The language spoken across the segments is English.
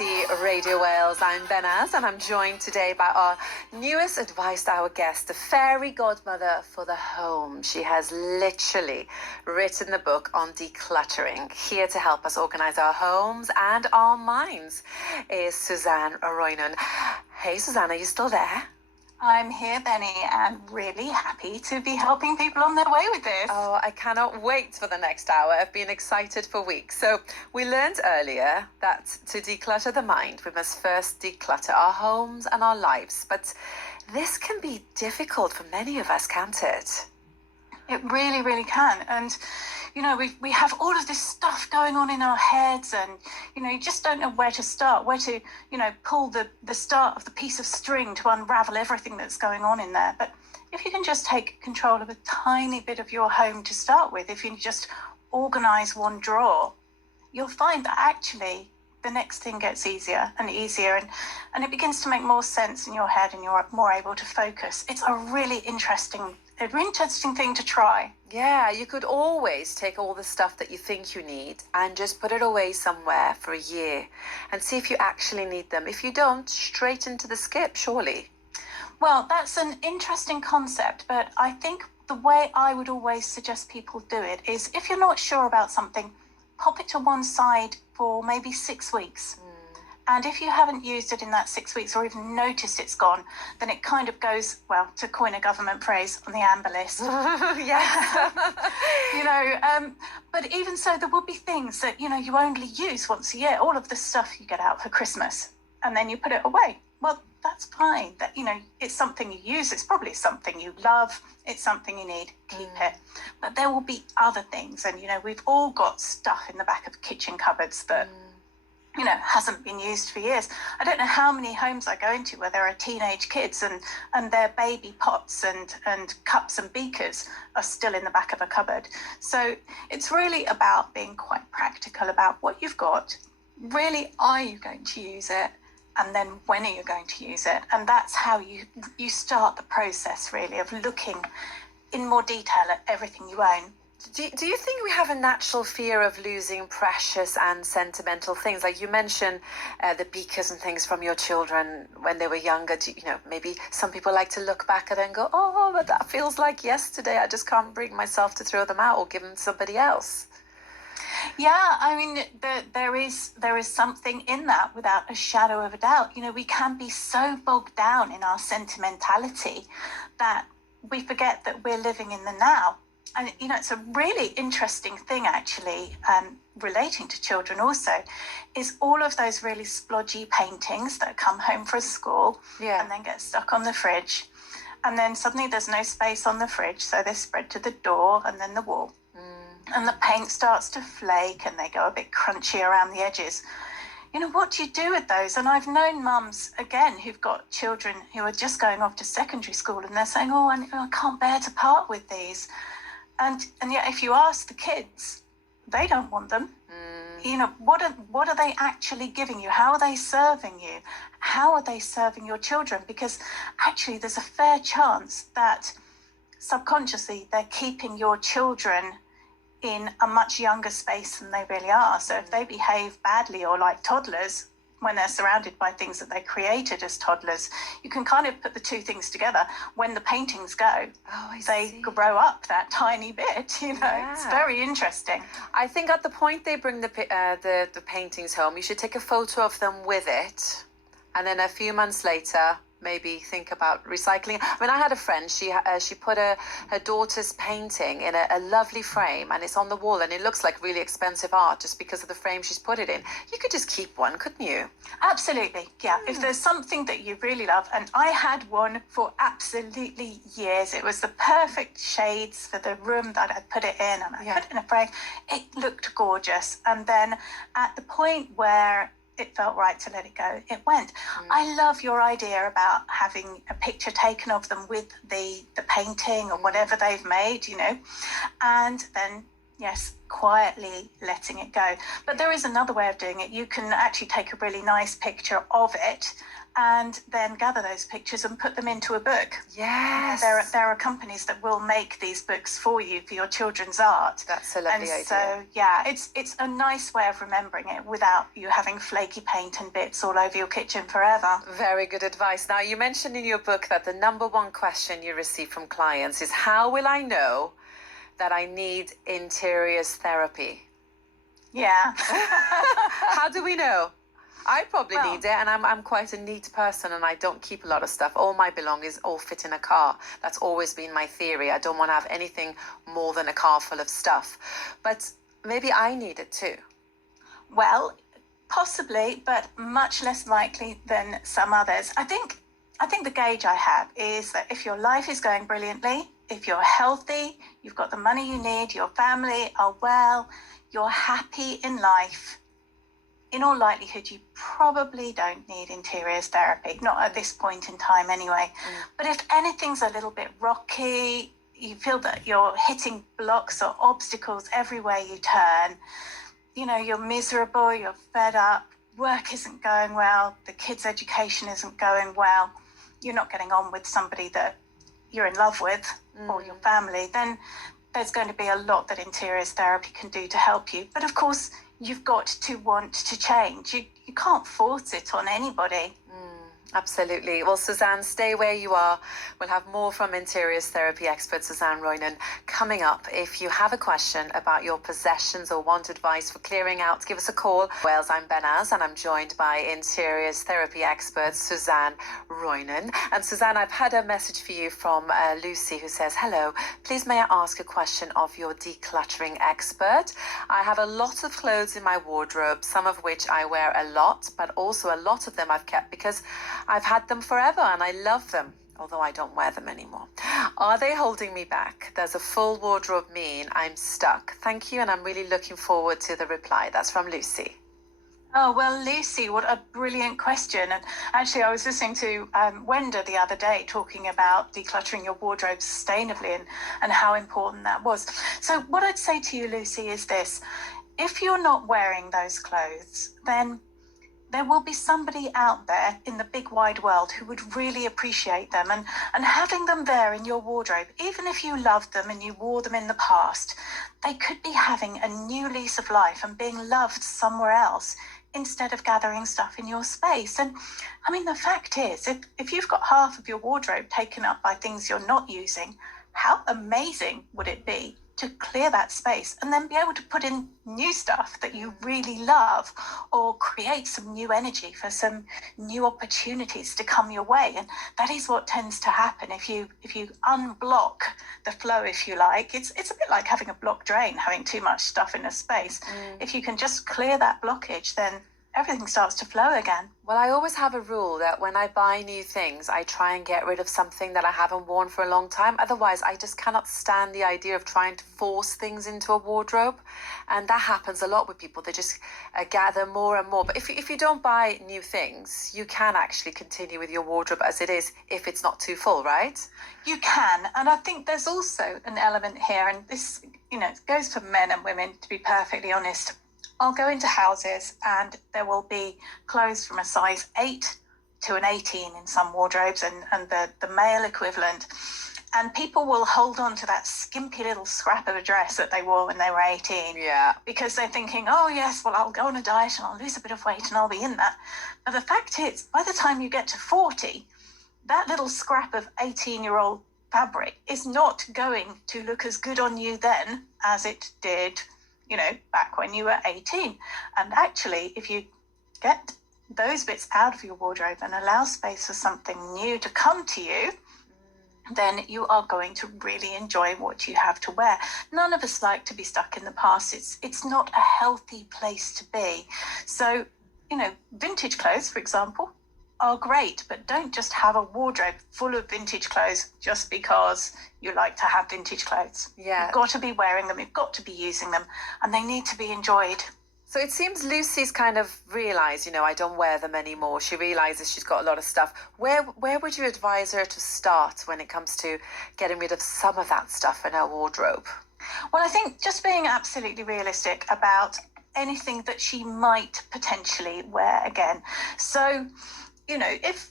BBC Radio Wales. I'm Behnaz and I'm joined today by our newest advice to our guest, the fairy godmother for the home. She has literally written the book on decluttering. Here to help us organise our homes and our minds is Suzanne Roynon. Hey Suzanne, are you still there? I'm here, Benny, and really happy to be helping people on their way with this. Oh, I cannot wait for the next hour. I've been excited for weeks. So we learned earlier that to declutter the mind, we must first declutter our homes and our lives. But this can be difficult for many of us, can't it? It really, really can. And, you know, we have all of this stuff going on in our heads and, you know, you just don't know where to start, where to, you know, pull the start of the piece of string to unravel everything that's going on in there. But if you can just take control of a tiny bit of your home to start with, if you just organise one drawer, you'll find that actually the next thing gets easier and easier and it begins to make more sense in your head and you're more able to focus. It's a really interesting thing to try. Yeah, you could always take all the stuff that you think you need and just put it away somewhere for a year and see if you actually need them. If you don't, straight into the skip, surely. Well, that's an interesting concept, but I think the way I would always suggest people do it is if you're not sure about something, pop it to one side for maybe 6 weeks. And if you haven't used it in that 6 weeks or even noticed it's gone, then it kind of goes, well, to coin a government phrase, on the amber list. Yes. You know, but even so, there will be things that, you know, you only use once a year. All of the stuff you get out for Christmas and then you put it away. Well, that's fine. That, you know, it's something you use. It's probably something you love. It's something you need. Keep it. But there will be other things. And, you know, we've all got stuff in the back of kitchen cupboards that, you know, hasn't been used for years. I don't know how many homes I go into where there are teenage kids and their baby pots and cups and beakers are still in the back of a cupboard. So it's really about being quite practical about what you've got. Really, are you going to use it? And then when are you going to use it? And that's how you start the process, really, of looking in more detail at everything you own. Do you think we have a natural fear of losing precious and sentimental things? Like you mentioned the beakers and things from your children when they were younger. You know, maybe some people like to look back at it and go, oh, but that feels like yesterday. I just can't bring myself to throw them out or give them to somebody else. Yeah, I mean, there is something in that without a shadow of a doubt. You know, we can be so bogged down in our sentimentality that we forget that we're living in the now. And, you know, it's a really interesting thing, actually, relating to children also, is all of those really splodgy paintings that come home from school and then get stuck on the fridge. And then suddenly there's no space on the fridge, so they're spread to the door and then the wall. And the paint starts to flake and they go a bit crunchy around the edges. You know, what do you do with those? And I've known mums, again, who've got children who are just going off to secondary school and they're saying, oh, I can't bear to part with these. And yet, if you ask the kids, they don't want them. You know, what are they actually giving you? How are they serving you? How are they serving your children? Because actually, there's a fair chance that subconsciously they're keeping your children in a much younger space than they really are. So if they behave badly or like toddlers, when they're surrounded by things that they created as toddlers, you can kind of put the two things together. When the paintings go, they grow up that tiny bit, you know. Yeah. It's very interesting. I think at the point they bring the paintings home, you should take a photo of them with it. And then a few months later, maybe think about recycling. I mean, I had a friend, she put her daughter's painting in a lovely frame and it's on the wall and it looks like really expensive art just because of the frame she's put it in. You could just keep one, couldn't you? Absolutely, yeah. If there's something that you really love, and I had one for absolutely years. It was the perfect shades for the room that I put it in and I put it in a frame. It looked gorgeous. And then at the point where it felt right to let it go, it went. I love your idea about having a picture taken of them with the painting or whatever they've made, you know, and then, yes, quietly letting it go. But there is another way of doing it. You can actually take a really nice picture of it and then gather those pictures and put them into a book. Yes. There are companies that will make these books for you for your children's art. That's a lovely idea. So yeah, it's a nice way of remembering it without you having flaky paint and bits all over your kitchen forever. Very good advice. Now, you mentioned in your book that the number one question you receive from clients is, how will I know that I need interiors therapy? Yeah. How do we know? I probably Well, need it, and I'm quite a neat person, and I don't keep a lot of stuff. All my belongings all fit in a car. That's always been my theory. I don't want to have anything more than a car full of stuff. But maybe I need it too. well, possibly, but much less likely than some others. I think the gauge I have is that if your life is going brilliantly, if you're healthy, you've got the money you need, your family are well, you're happy in life, in all likelihood, you probably don't need interiors therapy, not at this point in time anyway. But if anything's a little bit rocky, you feel that you're hitting blocks or obstacles everywhere you turn, you know, you're miserable, you're fed up, work isn't going well, the kids' education isn't going well, you're not getting on with somebody that you're in love with or your family, then there's going to be a lot that interiors therapy can do to help you. But of course, you've got to want to change. You can't force it on anybody. Absolutely. Well, Suzanne, stay where you are. We'll have more from interiors therapy expert Suzanne Roynon coming up. If you have a question about your possessions or want advice for clearing out, give us a call. Wales, I'm Behnaz, and I'm joined by interiors therapy expert Suzanne Roynon. And Suzanne, I've had a message for you from Lucy, who says, hello, please may I ask a question of your decluttering expert? I have a lot of clothes in my wardrobe, some of which I wear a lot, but also a lot of them I've kept because I've had them forever and I love them, although I don't wear them anymore. Are they holding me back? Does a full wardrobe mean I'm stuck? Thank you, and I'm really looking forward to the reply. That's from Lucy. Oh, well, Lucy, what a brilliant question. And actually, I was listening to Wenda the other day talking about decluttering your wardrobe sustainably and how important that was. So what I'd say to you, Lucy, is this. If you're not wearing those clothes, then there will be somebody out there in the big wide world who would really appreciate them, and having them there in your wardrobe, even if you loved them and you wore them in the past, they could be having a new lease of life and being loved somewhere else instead of gathering stuff in your space. And I mean, the fact is, if you've got half of your wardrobe taken up by things you're not using, how amazing would it be to clear that space and then be able to put in new stuff that you really love, or create some new energy for some new opportunities to come your way. And that is what tends to happen if you unblock the flow, if you like. It's a bit like having a blocked drain, having too much stuff in a space. If you can just clear that blockage, then everything starts to flow again. Well, I always have a rule that when I buy new things, I try and get rid of something that I haven't worn for a long time. Otherwise, I just cannot stand the idea of trying to force things into a wardrobe. And that happens a lot with people. They just gather more and more. But if you don't buy new things, you can actually continue with your wardrobe as it is if it's not too full, right? You can. And I think there's also an element here, and this, it goes for men and women, to be perfectly honest. I'll go into houses and there will be clothes from a size 8 to an 18 in some wardrobes, and the male equivalent. And people will hold on to that skimpy little scrap of a dress that they wore when they were 18. Yeah. Because they're thinking, oh, yes, well, I'll go on a diet and I'll lose a bit of weight and I'll be in that. But the fact is, by the time you get to 40, that little scrap of 18-year-old fabric is not going to look as good on you then as it did back when you were 18. And actually, if you get those bits out of your wardrobe and allow space for something new to come to you, then you are going to really enjoy what you have to wear. None of us like to be stuck in the past. It's not a healthy place to be. So, vintage clothes, for example, are great, but don't just have a wardrobe full of vintage clothes just because you like to have vintage clothes. Yeah. You've got to be wearing them, you've got to be using them, and they need to be enjoyed. So it seems Lucy's kind of realised, I don't wear them anymore. She realises she's got a lot of stuff. Where would you advise her to start when it comes to getting rid of some of that stuff in her wardrobe? Well, I think just being absolutely realistic about anything that she might potentially wear again. So, you know, if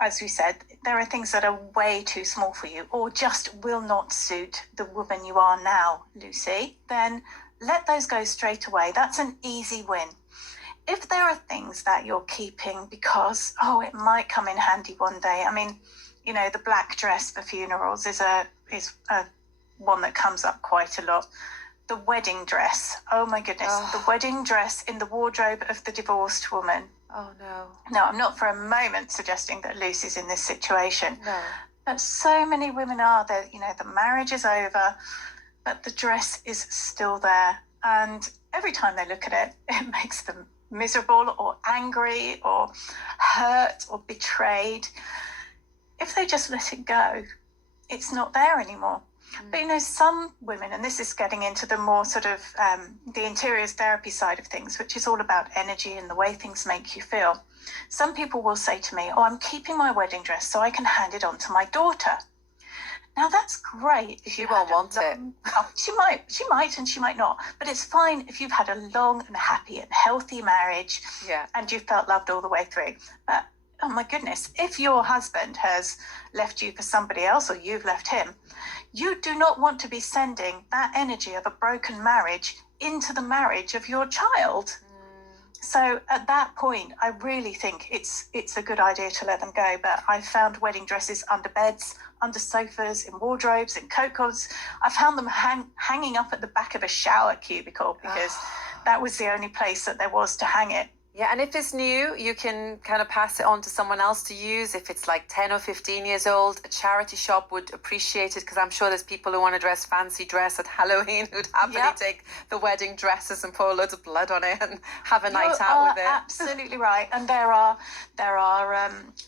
as we said, there are things that are way too small for you or just will not suit the woman you are now, Lucy, then let those go straight away. That's an easy win. If there are things that you're keeping because, oh, it might come in handy one day. I mean, you know, the black dress for funerals is a one that comes up quite a lot. The wedding dress. Oh my goodness. Oh. The wedding dress in the wardrobe of the divorced woman. Oh no. No, I'm not for a moment suggesting that Lucy's in this situation. No. But so many women are that, you know, the marriage is over, but the dress is still there. And every time they look at it, it makes them miserable or angry or hurt or betrayed. If they just let it go, it's not there anymore. But, you know, some women, and this is getting into the more sort of the interiors therapy side of things, which is all about energy and the way things make you feel. Some people will say to me, oh, I'm keeping my wedding dress so I can hand it on to my daughter. Now, that's great. If She won't want it. Oh, she might, and she might not. But it's fine if you've had a long and happy and healthy marriage, Yeah. and you felt loved all the way through. But, oh my goodness, if your husband has left you for somebody else or you've left him, you do not want to be sending that energy of a broken marriage into the marriage of your child. So at that point, I really think it's a good idea to let them go. But I've found wedding dresses under beds, under sofas, in wardrobes, in coat covers. I found them hanging up at the back of a shower cubicle because that was the only place that there was to hang it. Yeah, and if it's new, you can kind of pass it on to someone else to use. If it's like 10 or 15 years old, a charity shop would appreciate it because I'm sure there's people who want to dress fancy dress at Halloween who'd happily take the wedding dresses and pour loads of blood on it and have a night out with it. Absolutely right. And there are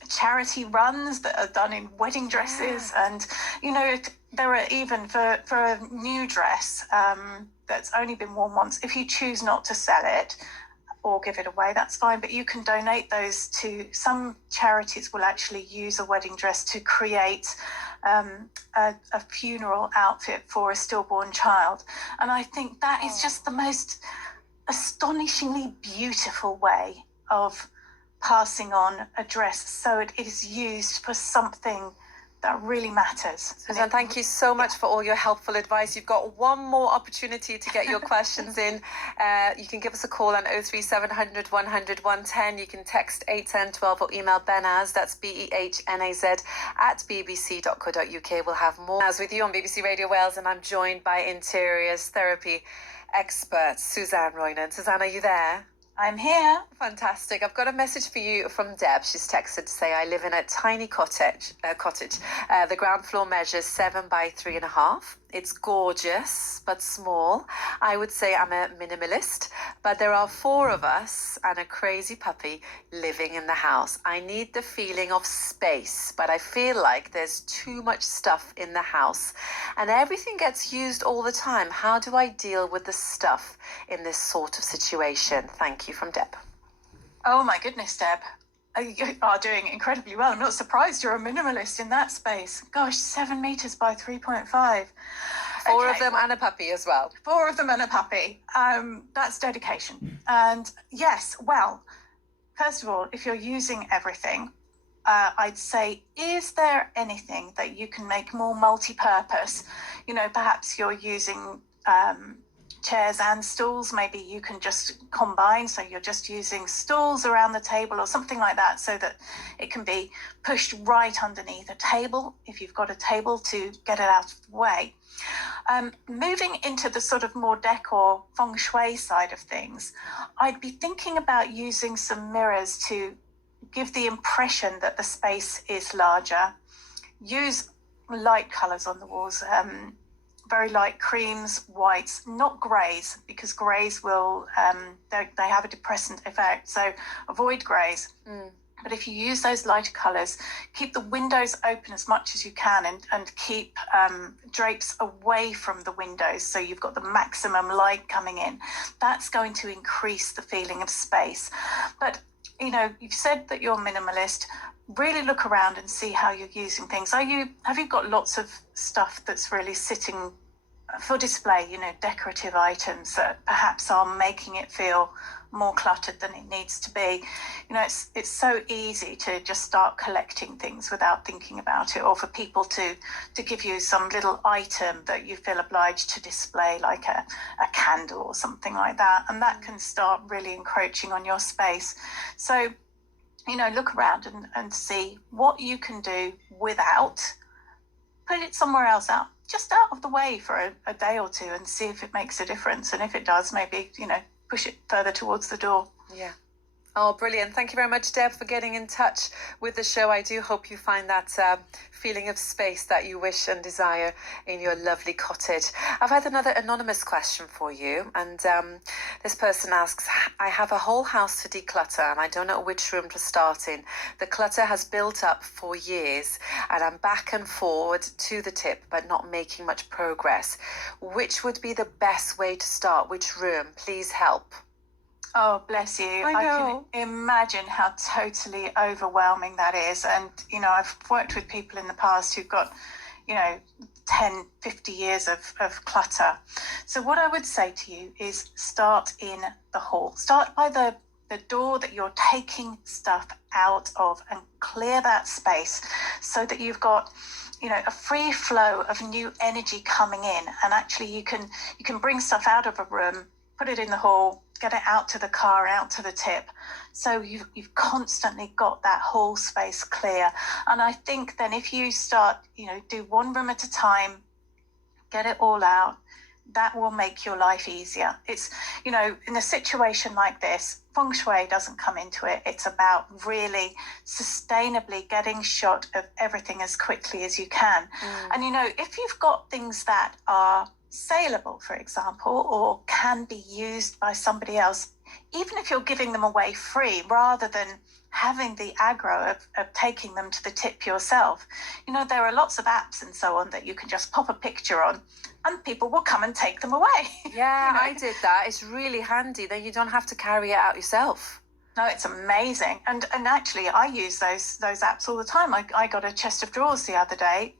charity runs that are done in wedding dresses, and you know there are even for a new dress that's only been worn once. If you choose not to sell it or give it away, that's fine, but you can donate those to some charities. Will actually use a wedding dress to create a funeral outfit for a stillborn child, and I think that is just the most astonishingly beautiful way of passing on a dress, so it is used for something that really matters. Suzanne, thank you so much for all your helpful advice. You've got one more opportunity to get your questions in. You can give us a call on 03700 100 110. You can text 81012 or email Behnaz, that's BEHNAZ, at bbc.co.uk. We'll have more as with you on BBC Radio Wales, and I'm joined by interiors therapy expert Suzanne Roynon. Suzanne, are you there? I'm here. Fantastic. I've got a message for you from Deb. She's texted to say, I live in a tiny cottage. The ground floor measures 7 by 3.5. It's gorgeous, but small. I would say I'm a minimalist, but there are 4 of us and a crazy puppy living in the house. I need the feeling of space, but I feel like there's too much stuff in the house and everything gets used all the time. How do I deal with the stuff in this sort of situation? Thank you, from Deb. Oh my goodness, Deb. You are doing incredibly well. I'm not surprised you're a minimalist in that space. Gosh, 7 meters by 3.5. 4 of them and a puppy as well. 4 of them and a puppy. That's dedication. And yes, well, first of all, if you're using everything, I'd say, is there anything that you can make more multi-purpose? You know, perhaps you're using chairs and stools. Maybe you can just combine, so you're just using stools around the table or something like that, so that it can be pushed right underneath a table if you've got a table to get it out of the way. Moving into the sort of more decor feng shui side of things, I'd be thinking about using some mirrors to give the impression that the space is larger. Use light colours on the walls, very light creams, whites, not greys, because greys will, they have a depressant effect, so avoid greys. But if you use those lighter colours, keep the windows open as much as you can, and keep drapes away from the windows, so you've got the maximum light coming in. That's going to increase the feeling of space. But, you know, you've said that you're minimalist. Really look around and see how you're using things. Have you got lots of stuff that's really sitting for display, you know, decorative items that perhaps are making it feel more cluttered than it needs to be. You know, it's so easy to just start collecting things without thinking about it, or for people to give you some little item that you feel obliged to display, like a candle or something like that, and that can start really encroaching on your space. So, you know, look around and see what you can do without. Put it somewhere else, out, just out of the way for a day or two, and see if it makes a difference. And if it does, maybe, you know, push it further towards the door. Yeah. Oh, brilliant. Thank you very much, Deb, for getting in touch with the show. I do hope you find that feeling of space that you wish and desire in your lovely cottage. I've had another anonymous question for you. And this person asks, I have a whole house to declutter and I don't know which room to start in. The clutter has built up for years and I'm back and forward to the tip, but not making much progress. Which would be the best way to start? Which room? Please help. Oh, bless you. I know. can imagine how totally overwhelming that is. And, you know, I've worked with people in the past who've got, you know, 10, 50 years of clutter. So what I would say to you is start in the hall. Start by the door that you're taking stuff out of and clear that space so that you've got, you know, a free flow of new energy coming in. And actually you can bring stuff out of a room, put it in the hall, get it out to the car, out to the tip. So you've constantly got that whole space clear. And I think then if you start, you know, do one room at a time, get it all out, that will make your life easier. It's, you know, in a situation like this, feng shui doesn't come into it. It's about really sustainably getting shot of everything as quickly as you can. And, you know, if you've got things that are saleable, for example, or can be used by somebody else, even if you're giving them away free rather than having the aggro of taking them to the tip yourself, you know, there are lots of apps and so on that you can just pop a picture on and people will come and take them away. Yeah, You know? I did that. It's really handy. Then you don't have to carry it out yourself. No, it's amazing. And actually I use those apps all the time. I got a chest of drawers the other day,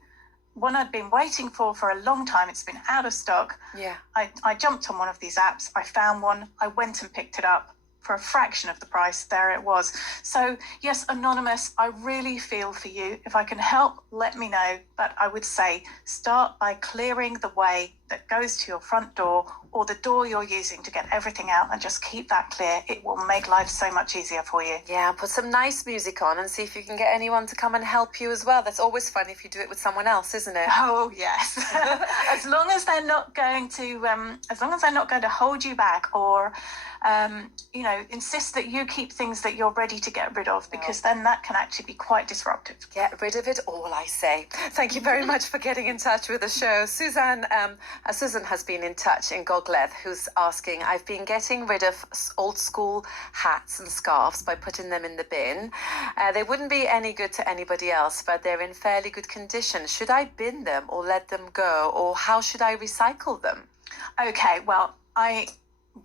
one I'd been waiting for a long time. It's been out of stock. Yeah. I jumped on one of these apps. I found one. I went and picked it up for a fraction of the price. There it was. So yes, Anonymous, I really feel for you. If I can help, let me know. But I would say start by clearing the way that goes to your front door or the door you're using to get everything out, and just keep that clear. It will make life so much easier for you. Yeah, put some nice music on and see if you can get anyone to come and help you as well. That's always fun if you do it with someone else, isn't it? Oh yes. As long as they're not going to hold you back or you know, insist that you keep things that you're ready to get rid of, because then that can actually be quite disruptive. Get rid of it all, I say. Thank you very much for getting in touch with the show. Suzanne has been in touch in Gogledd, who's asking, I've been getting rid of old school hats and scarves by putting them in the bin. They wouldn't be any good to anybody else, but they're in fairly good condition. Should I bin them or let them go, or how should I recycle them? Okay, well, I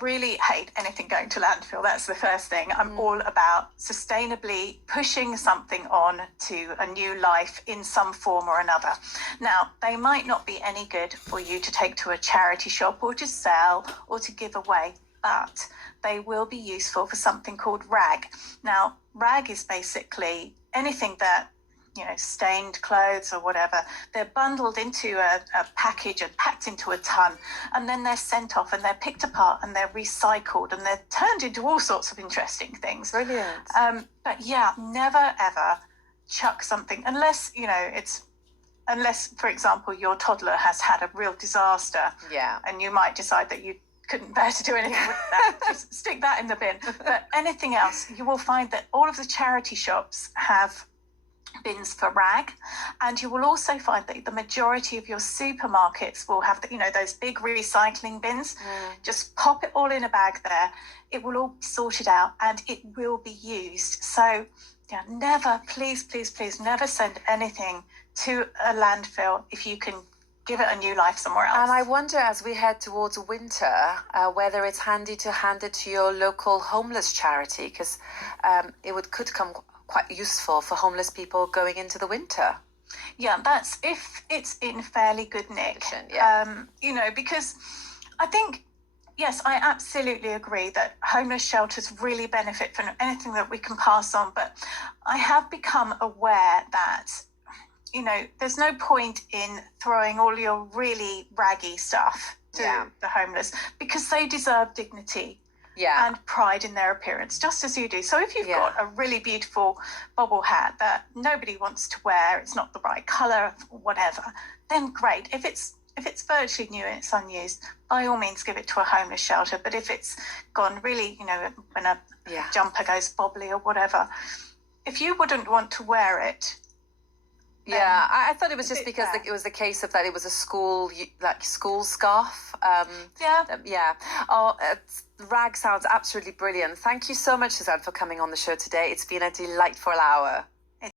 really hate anything going to landfill. That's the first thing. I'm all about sustainably pushing something on to a new life in some form or another. Now, they might not be any good for you to take to a charity shop or to sell or to give away, but they will be useful for something called rag. Now, rag is basically anything that, you know, stained clothes or whatever, they're bundled into a package and packed into a ton, and then they're sent off and they're picked apart and they're recycled and they're turned into all sorts of interesting things. Brilliant. But yeah, never ever chuck something unless, you know, unless, for example, your toddler has had a real disaster. Yeah. And you might decide that you couldn't bear to do anything with that. Just stick that in the bin. But anything else, you will find that all of the charity shops have bins for rag, and you will also find that the majority of your supermarkets will have those big recycling bins. Just pop it all in a bag there. It will all be sorted out and it will be used. So yeah, never, please never send anything to a landfill if you can give it a new life somewhere else. And I wonder, as we head towards winter, whether it's handy to hand it to your local homeless charity, because could come quite useful for homeless people going into the winter. Yeah, that's if it's in fairly good nick. Yeah. Because I think Yes, I absolutely agree that homeless shelters really benefit from anything that we can pass on. But I have become aware that, there's no point in throwing all your really raggy stuff to the homeless, because they deserve dignity and pride in their appearance, just as you do. So if you've got a really beautiful bobble hat that nobody wants to wear, it's not the right colour, whatever, then great. If it's virtually new and it's unused, by all means give it to a homeless shelter. But if it's gone really, when a jumper goes bobbly or whatever, if you wouldn't want to wear it. Yeah, I thought it was just because it was the case of that it was a school scarf. Yeah. Oh, rag sounds absolutely brilliant. Thank you so much, Suzanne, for coming on the show today. It's been a delightful hour.